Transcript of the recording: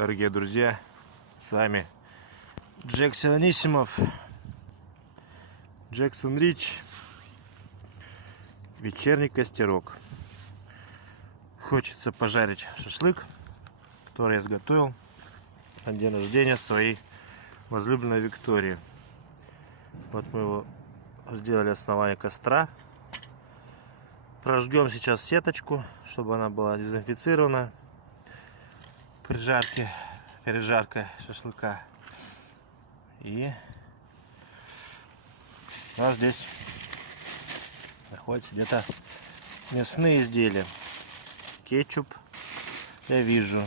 Дорогие друзья, с вами Джексон Анисимов, Джексон Рич, вечерний костерок. Хочется пожарить шашлык, который я изготовил на день рождения своей возлюбленной Виктории. Вот мы его сделали основание костра. Прожгем сейчас сеточку, чтобы она была дезинфицирована при пережарке шашлыка. И у нас здесь находятся где-то мясные изделия. Кетчуп я вижу,